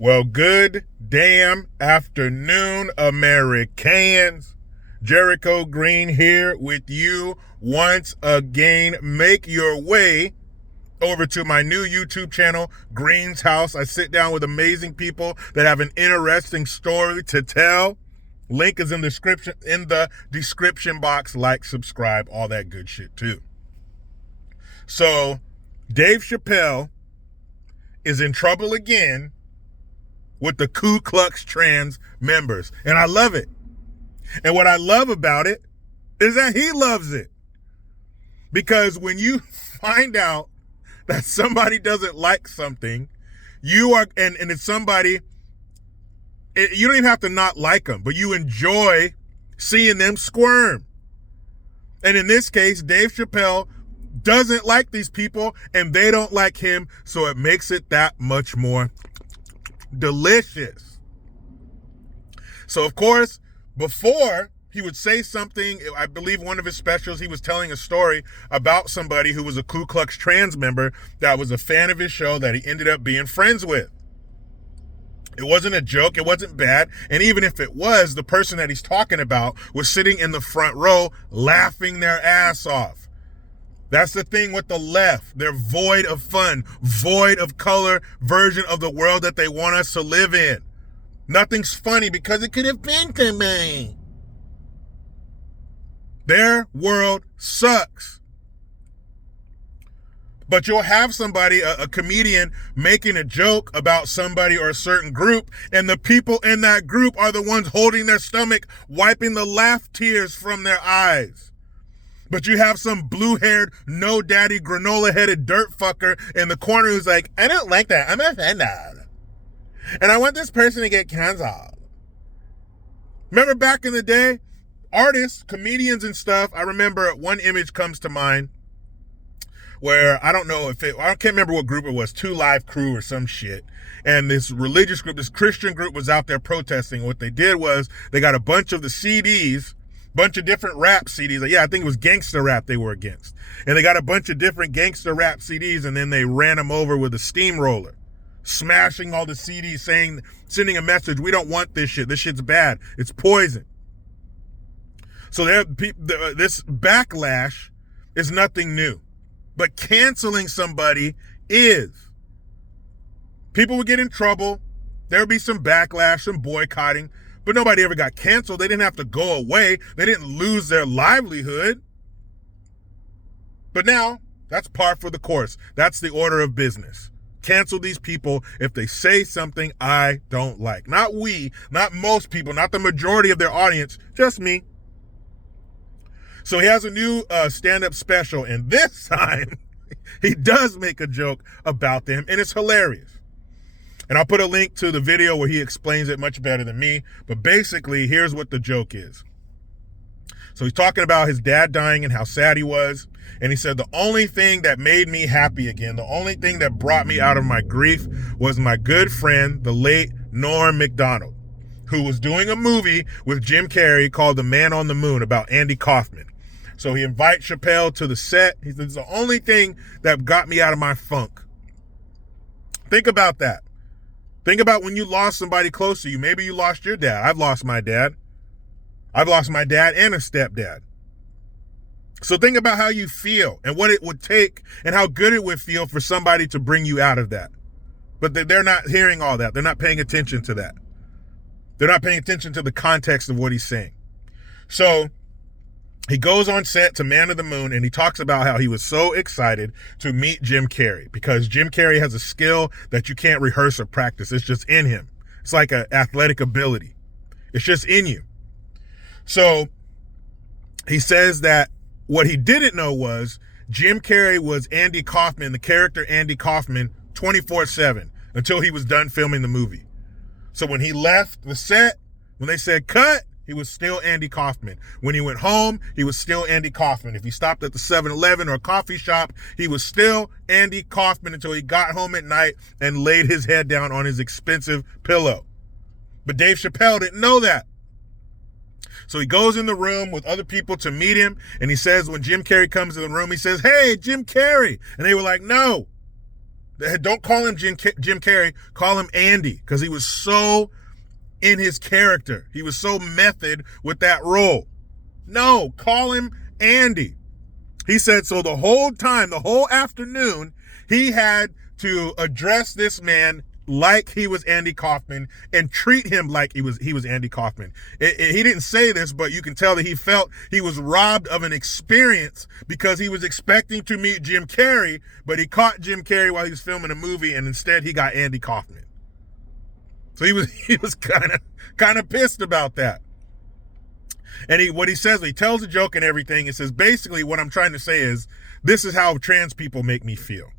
Well, good damn afternoon, Americans. Jericho Green here with you once again. Make your way over to my new YouTube channel, Green's House. I sit down with amazing people that have an interesting story to tell. Link is in the description box. Like, subscribe, all that good shit too. So, Dave Chappelle is in trouble again with the Ku Klux Trans members. And I love it. And what I love about it is that he loves it. Because when you find out that somebody doesn't like something, you are, and it's somebody, you don't even have to not like them, but you enjoy seeing them squirm. And in this case, Dave Chappelle doesn't like these people and they don't like him, so it makes it that much more delicious. So of course, before he would say something, I believe one of his specials, he was telling a story about somebody who was a Ku Klux Trans member that was a fan of his show that he ended up being friends with. It wasn't a joke, it wasn't bad, and even if it was, the person that he's talking about was sitting in the front row laughing their ass off. That's the thing with the left. They're void of fun, void of color version of the world that they want us to live in. Nothing's funny because it could have been to me. Their world sucks. But you'll have somebody, a comedian, making a joke about somebody or a certain group, and the people in that group are the ones holding their stomach, wiping the laugh tears from their eyes. But you have some blue-haired, no-daddy, granola-headed dirt fucker in the corner who's like, I don't like that. I'm offended. And I want this person to get canceled. Remember back in the day, artists, comedians and stuff, I remember one image comes to mind where I can't remember what group it was, 2 Live Crew or some shit. And this religious group, this Christian group was out there protesting. What they did was they got a bunch of the CDs, bunch of different rap CDs. Yeah, I think it was gangster rap they were against. And they got a bunch of different gangster rap CDs and then they ran them over with a steamroller, smashing all the CDs, sending a message, we don't want this shit. This shit's bad. It's poison. So this backlash is nothing new. But canceling somebody is. People would get in trouble. There would be some backlash, some boycotting. But nobody ever got canceled. They didn't have to go away. They didn't lose their livelihood. But now, that's par for the course. That's the order of business. Cancel these people if they say something I don't like. Not we, not most people, not the majority of their audience, just me. So he has a new stand-up special, and this time he does make a joke about them, and it's hilarious. And I'll put a link to the video where he explains it much better than me. But basically, here's what the joke is. So he's talking about his dad dying and how sad he was. And he said, the only thing that made me happy again, the only thing that brought me out of my grief was my good friend, the late Norm Macdonald, who was doing a movie with Jim Carrey called The Man on the Moon about Andy Kaufman. So he invites Chappelle to the set. He says, it's the only thing that got me out of my funk. Think about that. Think about when you lost somebody close to you. Maybe you lost your dad. I've lost my dad. I've lost my dad and a stepdad. So think about how you feel and what it would take and how good it would feel for somebody to bring you out of that. But they're not hearing all that. They're not paying attention to that. They're not paying attention to the context of what he's saying. So he goes on set to Man of the Moon and he talks about how he was so excited to meet Jim Carrey because Jim Carrey has a skill that you can't rehearse or practice. It's just in him. It's like an athletic ability. It's just in you. So he says that what he didn't know was Jim Carrey was Andy Kaufman, the character Andy Kaufman, 24/7 until he was done filming the movie. So when he left the set, when they said cut, he was still Andy Kaufman. When he went home, he was still Andy Kaufman. If he stopped at the 7-Eleven or a coffee shop, he was still Andy Kaufman until he got home at night and laid his head down on his expensive pillow. But Dave Chappelle didn't know that. So he goes in the room with other people to meet him, and he says when Jim Carrey comes in the room, he says, "Hey, Jim Carrey." And they were like, "No, Don't call him Jim Carrey. Call him Andy, because he was so in his character. He was so method with that role. No, call him Andy. He said so the whole time, the whole afternoon, he had to address this man like he was Andy Kaufman and treat him like he was Andy Kaufman. He didn't say this, but you can tell that he felt he was robbed of an experience because he was expecting to meet Jim Carrey, but he caught Jim Carrey while he was filming a movie, and instead he got Andy Kaufman. So he was kind of pissed about that. And what he says, he tells a joke and everything. He says, basically what I'm trying to say is, this is how trans people make me feel.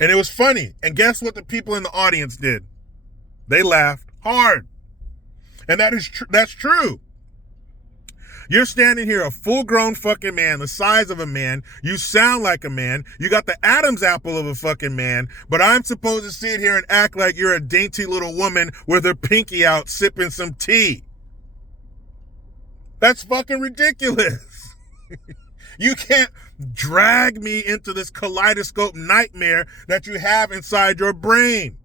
And it was funny. And guess what the people in the audience did? They laughed hard. And that's true. You're standing here, a full-grown fucking man, the size of a man. You sound like a man. You got the Adam's apple of a fucking man. But I'm supposed to sit here and act like you're a dainty little woman with her pinky out sipping some tea. That's fucking ridiculous. You can't drag me into this kaleidoscope nightmare that you have inside your brain.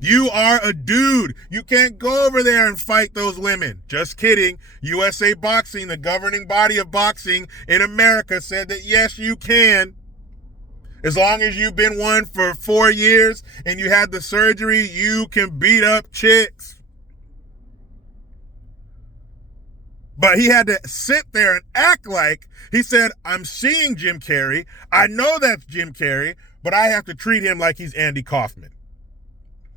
You are a dude. You can't go over there and fight those women. Just kidding. USA Boxing, the governing body of boxing in America, said that yes, you can. As long as you've been one for 4 years and you had the surgery, you can beat up chicks. But he had to sit there and act like, he said, I'm seeing Jim Carrey. I know that's Jim Carrey, but I have to treat him like he's Andy Kaufman.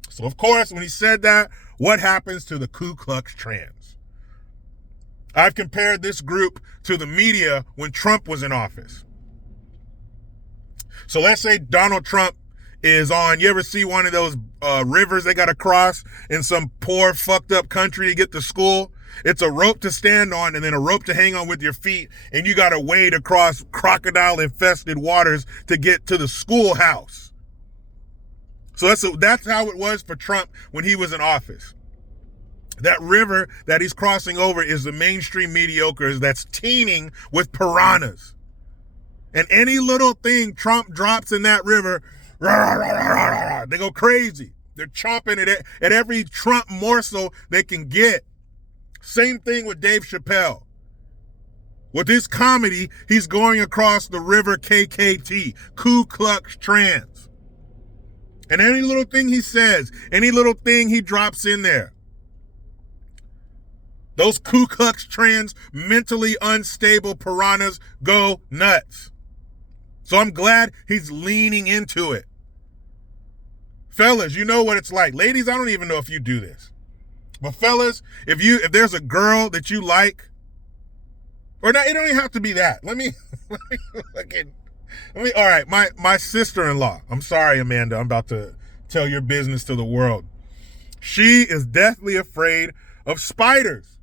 So, of course, when he said that, what happens to the Ku Klux Klans? I've compared this group to the media when Trump was in office. So let's say Donald Trump is on, you ever see one of those rivers they got to cross in some poor, fucked up country to get to school? It's a rope to stand on and then a rope to hang on with your feet, and you got to wade across crocodile-infested waters to get to the schoolhouse. So that's how it was for Trump when he was in office. That river that he's crossing over is the mainstream mediocres that's teeming with piranhas. And any little thing Trump drops in that river, they go crazy. They're chomping at every Trump morsel they can get. Same thing with Dave Chappelle. With his comedy, he's going across the river KKT, Ku Klux Klans. And any little thing he says, any little thing he drops in there, those Ku Klux Klans, mentally unstable piranhas, go nuts. So I'm glad he's leaning into it. Fellas, you know what it's like. Ladies, I don't even know if you do this. But fellas, if there's a girl that you like, or not, it don't even have to be that. All right, my sister-in-law. I'm sorry, Amanda. I'm about to tell your business to the world. She is deathly afraid of spiders.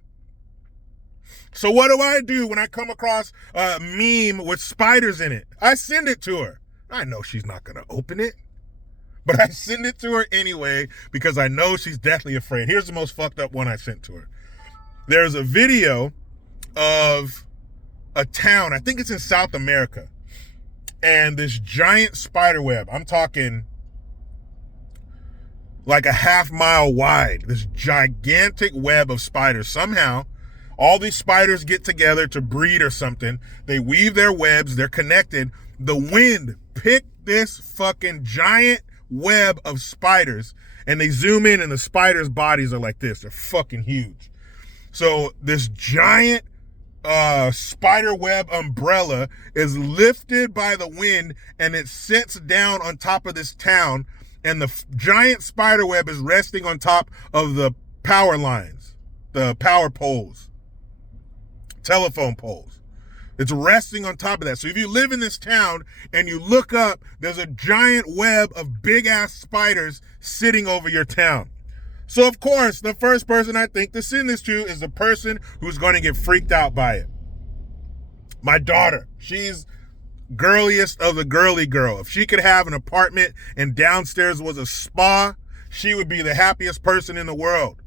So what do I do when I come across a meme with spiders in it? I send it to her. I know she's not going to open it, but I send it to her anyway because I know she's deathly afraid. Here's the most fucked up one I sent to her. There's a video of a town, I think it's in South America, and this giant spider web, I'm talking like a half-mile wide, this gigantic web of spiders. Somehow, all these spiders get together to breed or something. They weave their webs, they're connected. The wind picked this fucking giant web of spiders, and they zoom in, and the spiders' bodies are like this. They're fucking huge. So this giant spider web umbrella is lifted by the wind, and it sits down on top of this town, and the giant spider web is resting on top of the power lines, the power poles, telephone poles. It's resting on top of that. So if you live in this town and you look up, there's a giant web of big ass spiders sitting over your town. So of course, the first person I think to send this to is the person who's going to get freaked out by it. My daughter, she's girliest of the girly girl. If she could have an apartment and downstairs was a spa, she would be the happiest person in the world.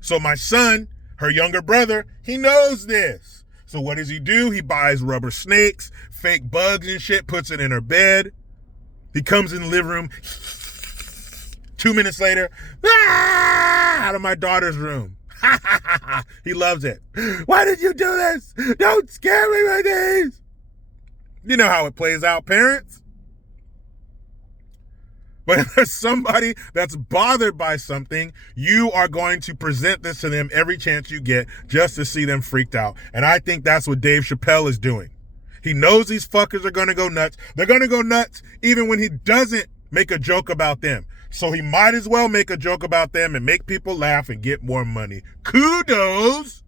So my son, her younger brother, he knows this. So what does he do? He buys rubber snakes, fake bugs and shit, puts it in her bed. He comes in the living room. 2 minutes later, out of my daughter's room. He loves it. Why did you do this? Don't scare me with these. You know how it plays out, parents. But if there's somebody that's bothered by something, you are going to present this to them every chance you get just to see them freaked out. And I think that's what Dave Chappelle is doing. He knows these fuckers are going to go nuts. They're going to go nuts even when he doesn't make a joke about them. So he might as well make a joke about them and make people laugh and get more money. Kudos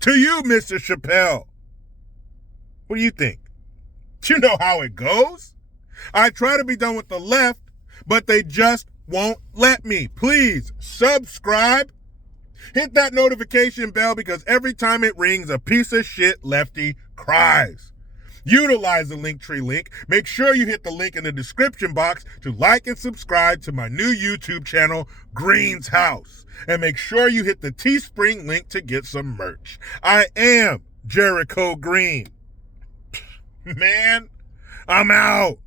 to you, Mr. Chappelle. What do you think? You know how it goes? I try to be done with the left, but they just won't let me. Please subscribe. Hit that notification bell because every time it rings, a piece of shit lefty cries. Utilize the Linktree link. Make sure you hit the link in the description box to like and subscribe to my new YouTube channel, Green's House. And make sure you hit the Teespring link to get some merch. I am Jericho Green. Man, I'm out.